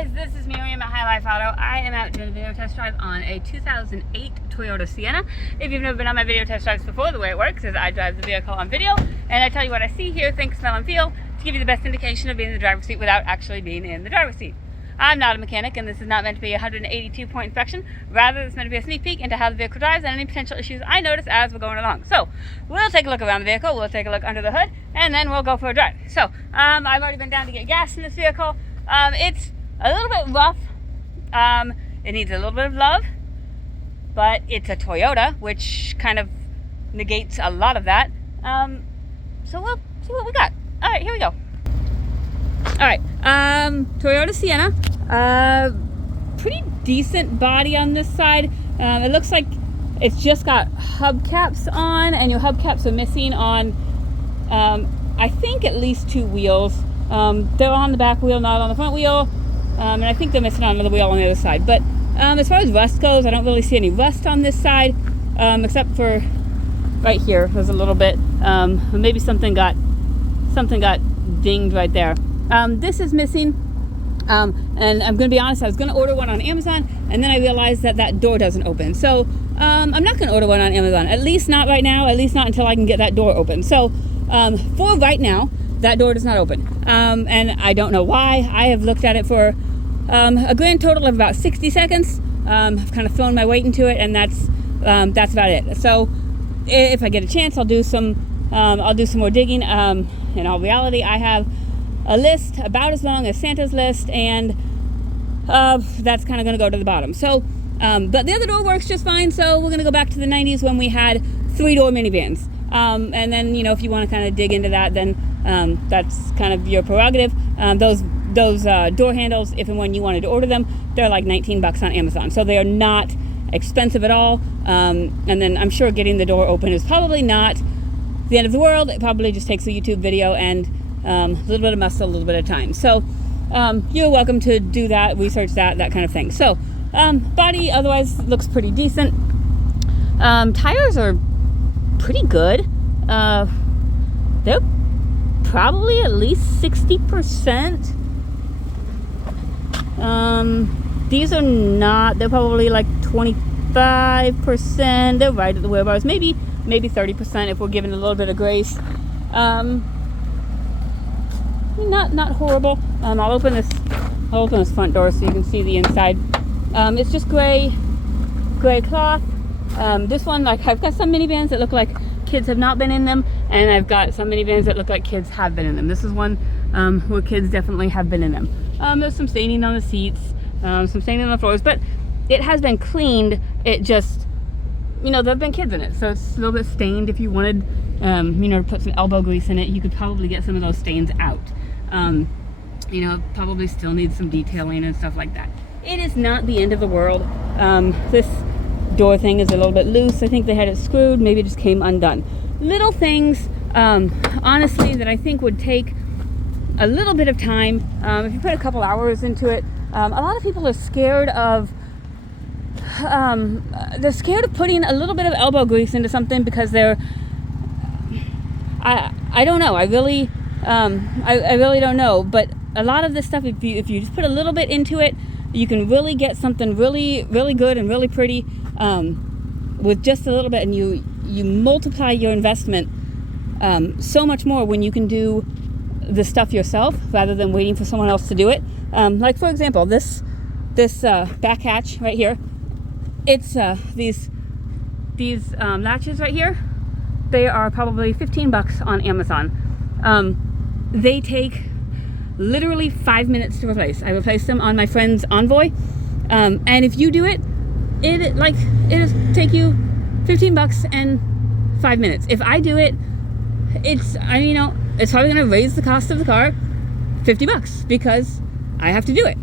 guys, this is Miriam at High Life Auto. I am out doing a video test drive on a 2008 Toyota Sienna. If you've never been on my video test drives before, the way it works is I drive the vehicle on video and I tell you what I see, hear, think, smell, and feel to give you the best indication of being in the driver's seat without actually being in the driver's seat. I'm not a mechanic and this is not meant to be a 182-point inspection. Rather, it's meant to be a sneak peek into how the vehicle drives and any potential issues I notice as we're going along. So, we'll take a look around the vehicle, we'll take a look under the hood, and then we'll go for a drive. So, I've already been down to get gas in this vehicle. It's a little bit rough. It needs a little bit of love, but it's a Toyota, which kind of negates a lot of that. So we'll see what we got. All right, here we go. All right, Toyota Sienna. Pretty decent body on this side. It looks like it's just got hubcaps on, and your hubcaps are missing on, I think, at least two wheels. They're on the back wheel, not on the front wheel. And I think they're missing on another wheel on the other side. But as far as rust goes, I don't really see any rust on this side, except for right here. There's a little bit. Maybe something got dinged right there. This is missing. And I'm going to be honest, I was going to order one on Amazon, and then I realized that door doesn't open. So I'm not going to order one on Amazon, at least not right now, at least not until I can get that door open. So for right now, that door does not open. And I don't know why. I have looked at it for a grand total of about 60 seconds. I've kind of thrown my weight into it, and that's about it. So if I get a chance, I'll do some more digging. In all reality, I have a list about as long as Santa's list, and that's kind of going to go to the bottom. So, but the other door works just fine. So we're going to go back to the 90s when we had 3-door minivans. And then, you know, if you want to kind of dig into that, then that's kind of your prerogative. Those door handles, if and when you wanted to order them, they're like $19 on Amazon. So they are not expensive at all. And then I'm sure getting the door open is probably not the end of the world. It probably just takes a YouTube video and a little bit of muscle, a little bit of time. So you're welcome to do that, research that kind of thing. So body otherwise looks pretty decent. Tires are pretty good. They're probably at least 60%. These are not, they're probably like 25%. They're right at the wheel bars, maybe 30% if we're giving a little bit of grace. Not horrible. I'll open this front door so you can see the inside. It's just gray cloth. This one, like, I've got some minivans that look like kids have not been in them, and I've got some minivans that look like kids have been in them. This is one where kids definitely have been in them. There's some staining on the seats, some staining on the floors, but it has been cleaned. It just, you know, there have been kids in it, so it's a little bit stained. If you wanted, you know, to put some elbow grease in it, you could probably get some of those stains out. You know, probably still needs some detailing and stuff like that. It is not the end of the world. This door thing is a little bit loose. I think they had it screwed. Maybe it just came undone. Little things, honestly, that I think would take a little bit of time. If you put a couple hours into it, a lot of people are scared of putting a little bit of elbow grease into something because they're, I don't know. I really don't know. But a lot of this stuff, if you just put a little bit into it, you can really get something really, really good and really pretty with just a little bit, and you multiply your investment so much more when you can do the stuff yourself rather than waiting for someone else to do it. Like, for example, this back hatch right here. It's these latches right here. They are probably $15 on Amazon. They take literally 5 minutes to replace. I replaced them on my friend's Envoy, and if you do it, it'll take you $15 and 5 minutes. If I do it, it's probably going to raise the cost of the car $50 because I have to do it.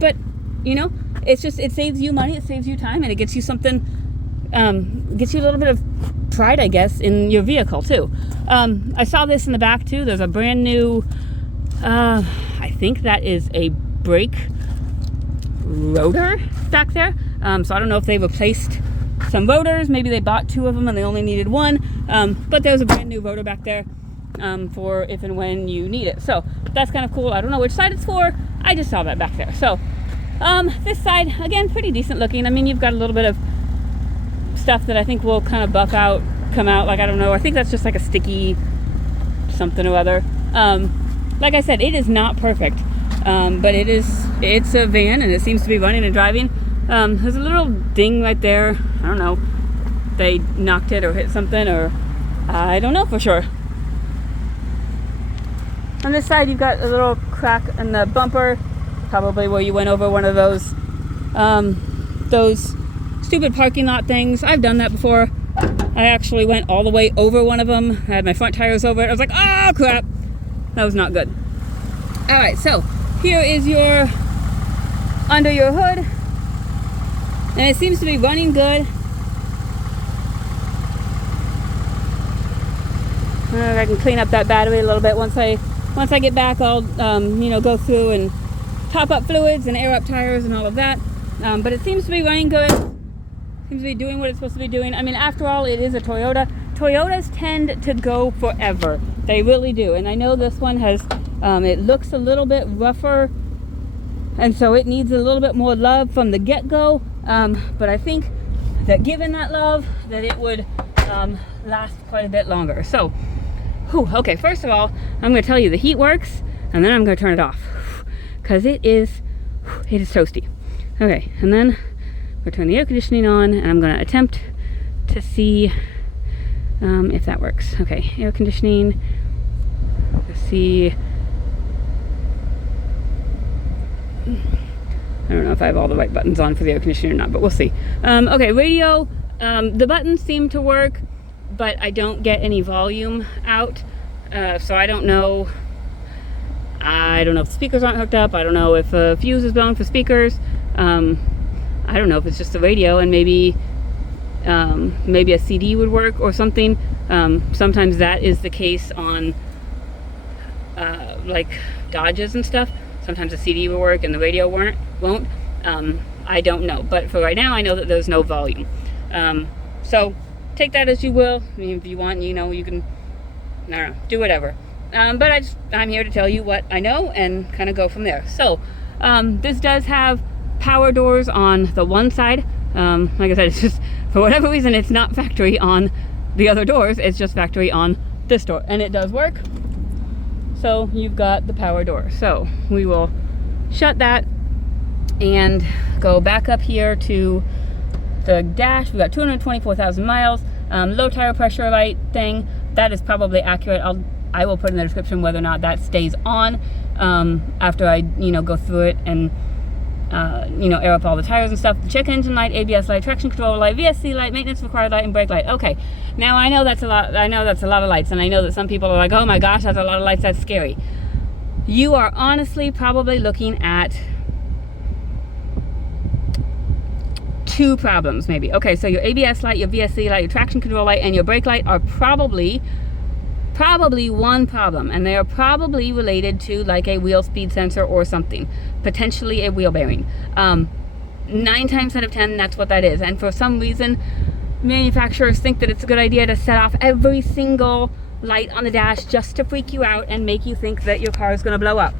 But you know, it saves you money, it saves you time, and it gets you something, gets you a little bit of pride, I guess, in your vehicle too. I saw this in the back too. There's a brand new, I think that is a brake rotor back there. So I don't know if they replaced some rotors. Maybe they bought 2 of them and they only needed 1. But there's a brand new rotor back there for if and when you need it. So that's kind of cool. I don't know which side it's for. I just saw that back there. So this side, again, pretty decent looking. I mean, you've got a little bit of stuff that I think will kind of come out. Like, I don't know. I think that's just like a sticky something or other. Like I said, it is not perfect. But it's a van, and it seems to be running and driving. There's a little ding right there. I don't know. They knocked it or hit something, or I don't know for sure. On this side, you've got a little crack in the bumper, probably where you went over one of those stupid parking lot things. I've done that before. I actually went all the way over one of them. I had my front tires over it. I was like, oh crap, that was not good. All right, so here is your under your hood, and it seems to be running good. I can clean up that battery a little bit. Once I get back, I'll go through and top up fluids and air up tires and all of that. But it seems to be running good. Seems to be doing what it's supposed to be doing. I mean, after all, it is a Toyota. Toyotas tend to go forever. They really do. And I know this one has, it looks a little bit rougher, and so it needs a little bit more love from the get-go. But I think that given that love, that it would last quite a bit longer. So, okay, first of all, I'm going to tell you the heat works, and then I'm going to turn it off, because it is toasty. Okay, and then we'll turn the air conditioning on, and I'm going to attempt to see if that works. Okay, air conditioning. Let's see. I don't know if I have all the right buttons on for the air conditioning or not, but we'll see. Okay, radio. The buttons seem to work, but I don't get any volume out. So I don't know. I don't know if the speakers aren't hooked up. I don't know if a fuse is blown for speakers. I don't know if it's just the radio, and maybe a CD would work or something. Sometimes that is the case on like Dodges and stuff. Sometimes the CD will work and the radio won't. I don't know, but for right now, I know that there's no volume. So take that as you will. I mean, if you want, you can, I don't know, do whatever. But I'm here to tell you what I know and kind of go from there. So this does have power doors on the one side. Like I said, it's just, for whatever reason, it's not factory on the other doors. It's just factory on this door, and it does work. So you've got the power door. So we will shut that and go back up here to the dash. We've got 224,000 miles. Low tire pressure light thing. That is probably accurate. I will put in the description whether or not that stays on after I go through it and air up all the tires and stuff. The check engine light, ABS light, traction control light, VSC light, maintenance required light, and brake light. Okay, now I know that's a lot. I know that's a lot of lights, and I know that some people are like, "Oh my gosh, that's a lot of lights. That's scary." You are honestly probably looking at two problems, maybe. Okay, so your ABS light, your VSC light, your traction control light, and your brake light are probably one problem, and they are probably related to like a wheel speed sensor or something, potentially a wheel bearing. 9 times out of 10, that's what that is. And for some reason, manufacturers think that it's a good idea to set off every single light on the dash just to freak you out and make you think that your car is going to blow up.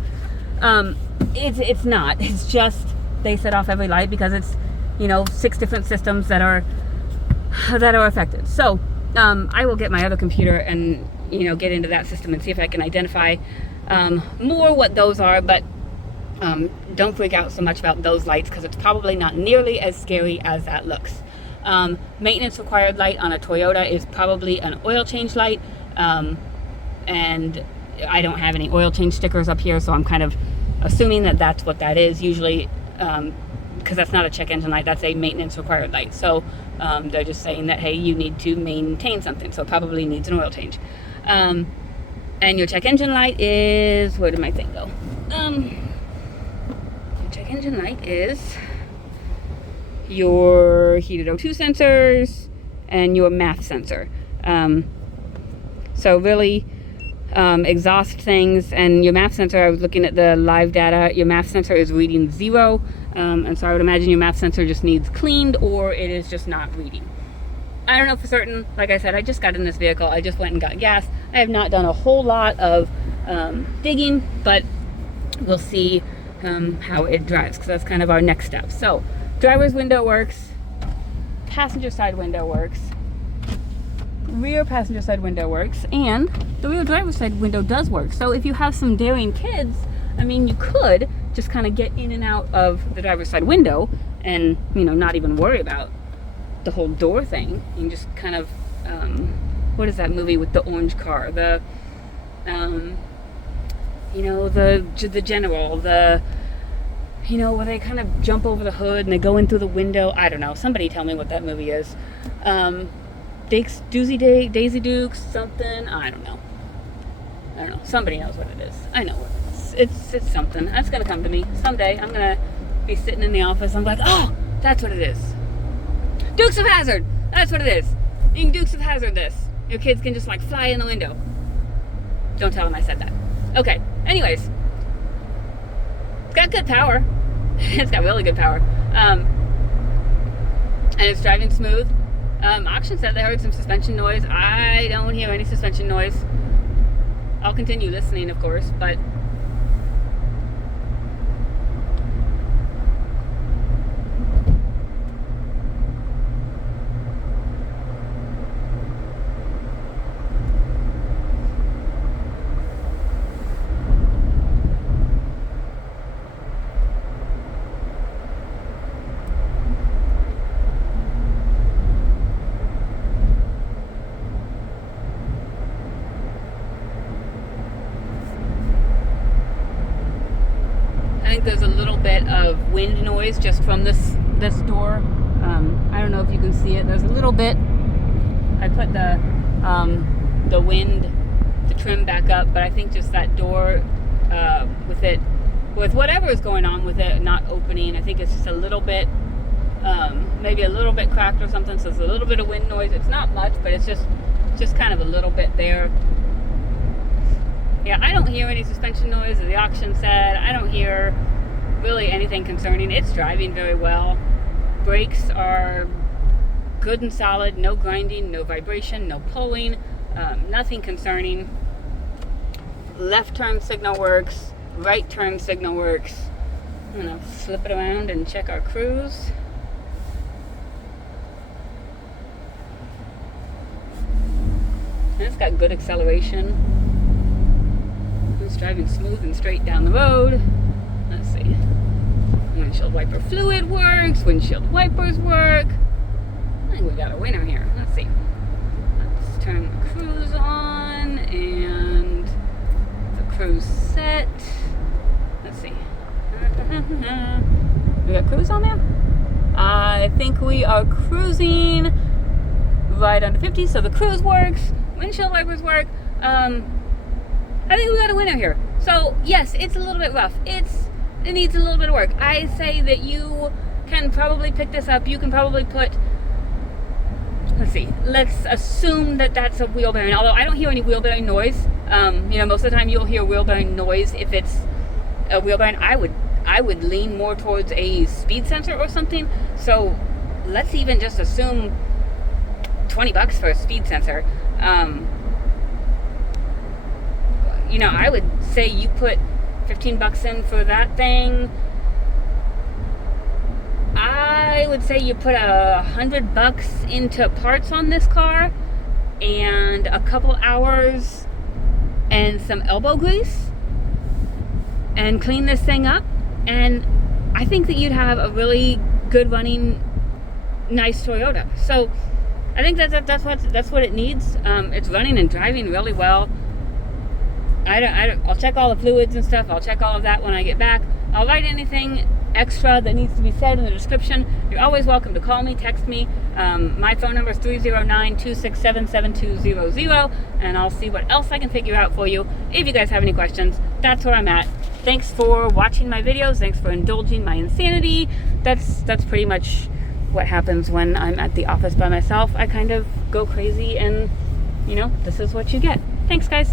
It's not. It's just they set off every light because it's 6 different systems that are affected. So I will get my other computer and get into that system and see if I can identify more what those are, but don't freak out so much about those lights, because it's probably not nearly as scary as that looks. Maintenance required light on a Toyota is probably an oil change light, and I don't have any oil change stickers up here, so I'm kind of assuming that that's what that is. Usually, because that's not a check engine light, that's a maintenance required light. So they're just saying that, hey, you need to maintain something, so it probably needs an oil change. And your check engine light is, where did my thing go? Your check engine light is your heated O2 sensors and your MAF sensor. So really, exhaust things, and your MAF sensor, I was looking at the live data, your MAF sensor is reading 0, and so I would imagine your MAF sensor just needs cleaned, or it is just not reading. I don't know for certain. Like I said, I just got in this vehicle. I just went and got gas. I have not done a whole lot of digging, but we'll see how it drives, because that's kind of our next step. So driver's window works, passenger side window works, rear passenger side window works, and the rear driver's side window does work. So if you have some daring kids, I mean, you could just kind of get in and out of the driver's side window and, you know, not even worry about the whole door thing. You can just kind of, what is that movie with the orange car? The, you know, the general, you know, where they kind of jump over the hood and they go in through the window. I don't know. Somebody tell me what that movie is. Daisy Dukes, something. I don't know. Somebody knows what it is. I know what it is. It's something. That's going to come to me. Someday I'm going to be sitting in the office. I'm like, oh, that's what it is. Dukes of Hazzard. That's what it is. You can Dukes of Hazzard this. Your kids can just like fly in the window. Don't tell them I said that. Okay. Anyways. It's got good power. It's got really good power. And it's driving smooth. Auction said they heard some suspension noise. I don't hear any suspension noise. I'll continue listening, of course, but there's a little bit of wind noise just from this door. I don't know if you can see it. There's a little bit. I put the wind, the trim back up, but I think just that door, with whatever is going on with it not opening, I think it's just a little bit, maybe a little bit cracked or something. So there's a little bit of wind noise. It's not much, but it's just kind of a little bit there. Yeah, I don't hear any suspension noise, as the auction said. I don't hear really anything concerning. It's driving very well. Brakes are good and solid. No grinding, no vibration, no pulling. Nothing concerning. Left turn signal works. Right turn signal works. I'm going to flip it around and check our cruise. And it's got good acceleration. It's driving smooth and straight down the road. Let's see. Windshield wiper fluid works. Windshield wipers work. I think we got a winner here. Let's see. Let's turn the cruise on and the cruise set. Let's see. We got cruise on there? I think we are cruising right under 50, so the cruise works. Windshield wipers work. I think we got a winner here. So yes, it's a little bit rough. It needs a little bit of work. I say that you can probably pick this up. You can probably put, let's see, let's assume that that's a wheel bearing. Although I don't hear any wheel bearing noise. You know, most of the time you'll hear wheel bearing noise if it's a wheel bearing. I would lean more towards a speed sensor or something. So let's even just assume $20 for a speed sensor. You know, I would say you put $15 in for that thing. I would say you put $100 into parts on this car and a couple hours and some elbow grease and clean this thing up, and I think that you'd have a really good running, nice Toyota. So I think that's what it needs. It's running and driving really well. I'll check all the fluids and stuff. I'll check all of that when I get back. I'll write anything extra that needs to be said in the description. You're always welcome to call me, text me. My phone number is 309-267-7200, and I'll see what else I can figure out for you. If you guys have any questions, that's where I'm at. Thanks for watching my videos. Thanks for indulging my insanity. That's pretty much what happens when I'm at the office by myself. I kind of go crazy, and, you know, this is what you get. Thanks, guys.